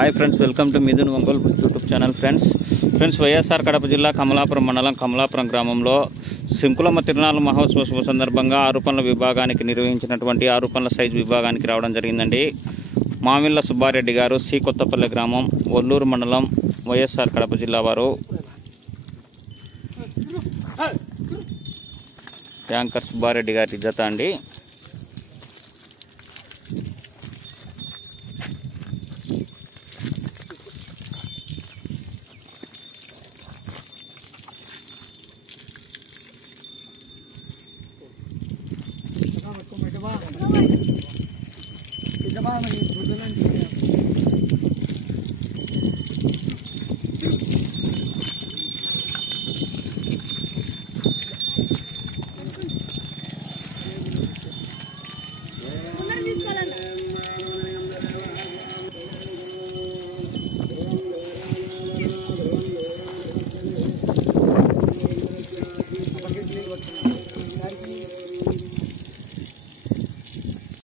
Hi friends welcome to Mithun Ongole YouTube channel friends YSR Kadapa జిల్లా కమలాపురం మండలం కమలాపురం గ్రామంలో సింకులమ్మ తిరునాళ్ళ మహోత్సవ శుభ సందర్భంగా 6 పనుల విభాగానికి నిర్వహించినటువంటి 6 పనుల సైజ్ విభాగానికి రావడం జరిగిందండి। మామిళ్ళ సుబ్బారెడ్డి గారు సి కొత్తపల్లి గ్రామం ఒల్లూరు మండలం వైఎస్ఆర్ కడప జిల్లా వారు యాంకర్ సుబ్బారెడ్డి గారి జత అండి।